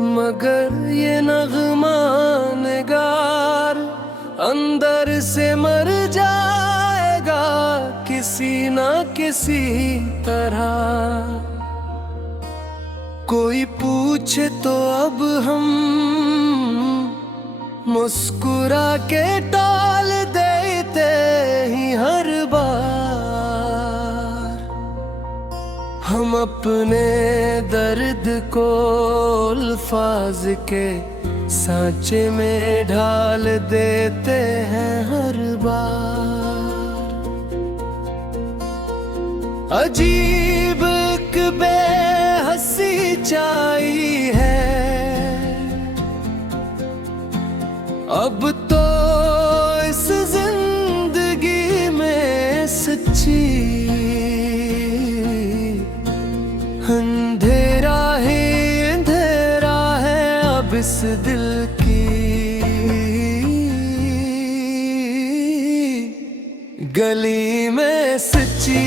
मगर ये नगमा निगार अंदर से मर जाएगा किसी ना किसी तरह। कोई पूछे तो अब हम मुस्कुरा के टाल देते ही हर बार। हम अपने दर्द को अल्फाज के सांचे में ढाल देते हैं हर बार। अजीब एक बेहसी छाई है अब तो इस जिंदगी में सच्ची। अंधेरा ही अंधेरा है अब इस दिल की गली में सच्ची।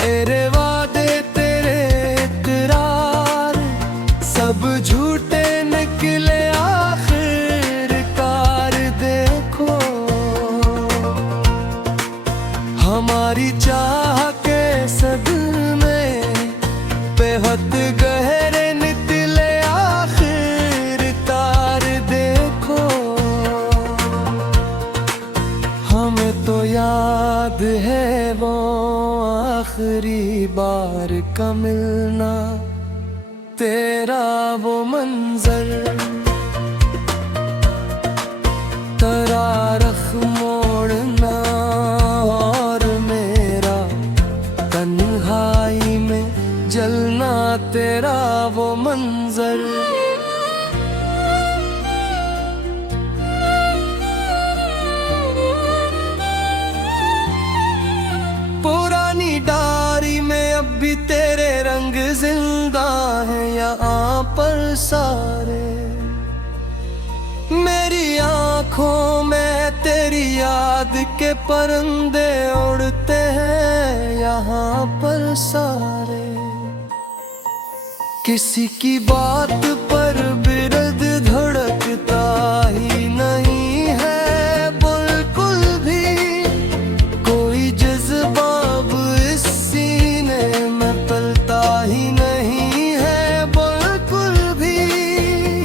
तेरे वादे तेरे इकरार सब झूठे निकले आखिरकार। देखो हमारी चाह के सदमे बेहद गहरे निकले आखिरकार। देखो हमें तो याद है वो आखिरी बार का मिलना, तेरा वो मंजर। तेरा रख मोड़ना और मेरा तन्हाई में जलना, तेरा वो मंजर। पुरानी डायरी में अब भी तेरे रंग जिंदा है यहाँ पर सारे। मेरी आंखों में तेरी याद के परिंदे उड़ते हैं यहाँ पर सारे। किसी की बात पर बिरद धड़कता ही नहीं है बिल्कुल भी। कोई जज्बा इस सीने में पलता ही नहीं है बिल्कुल भी।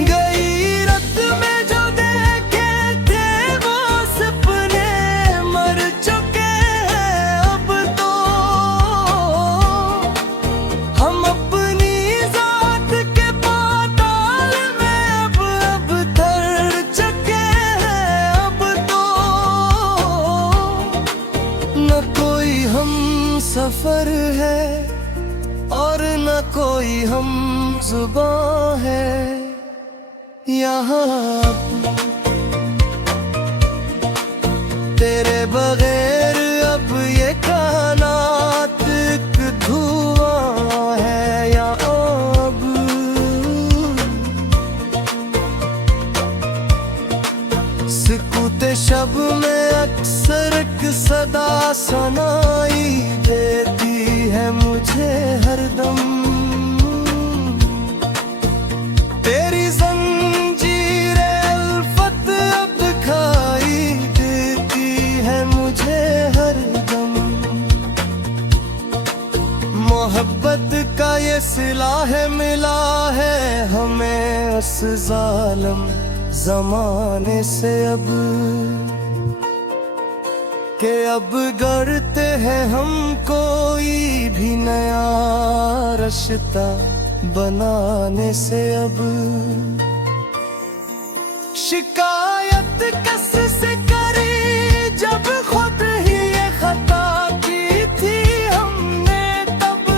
गई रात में जो देखे थे वो सपने मर चुके हैं अब तो। हम अपनी जात के पाताल में अब धर चुके हैं अब तो। न कोई हम सफर है और न कोई हम जुबां है यहाँ। तेरे बगैर अब ये कायनात एक धुआं है या अब। सुकूते शब में अक्सर एक सदा सुनाई देती है मुझे हरदम। तेरी जंजीरे अल्फत अब खाई देती है मुझे हरदम। मोहब्बत का ये सिला है मिला है हमें उस जालिम जमाने से अब। के अब गढ़ते हैं हम कोई भी नया रिश्ता बनाने से अब। शिकायत किस से करी जब खुद ही ये खता की थी हमने तब।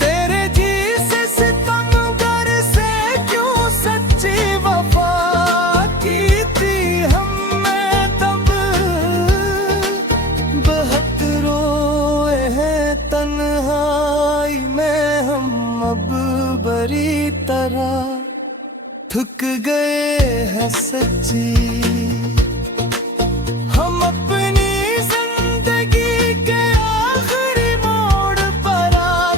तेरे जी से सितमगर से क्यों सच्ची वफा की थी हमने तब। बहुत रोए हैं तन्हाई में हम अब बरी तरह। थक गए हैं सच्ची हम अपनी जिंदगी के आखिरी मोड़ पर आ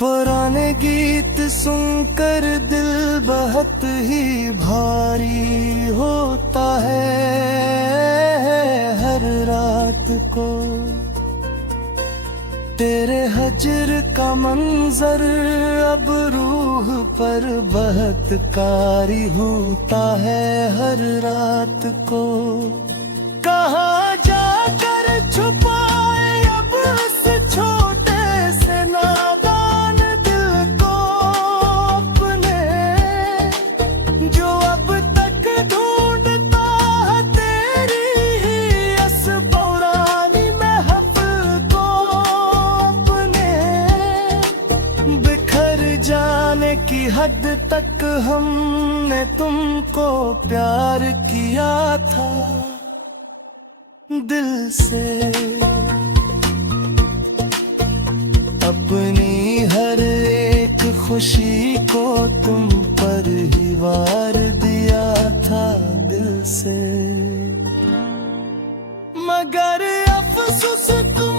पुराने गीत सुनकर दिल बहुत ही भारी होता है हर रात को। तेरे हजर का मंजर अब रूह पर बहुत कारी होता है हर रात को। कहाँ जाकर छुपाए अब उस छोटे से नादान दिल को अपने, जो अब तक ढूंढता है तेरी ही इस पुरानी महफिल को अपने। बिखर जाने की हद तक हमने तुमको प्यार किया था दिल से। अपनी हर एक खुशी को तुम पर ही वार दिया था दिल से। मगर अफसोस तुम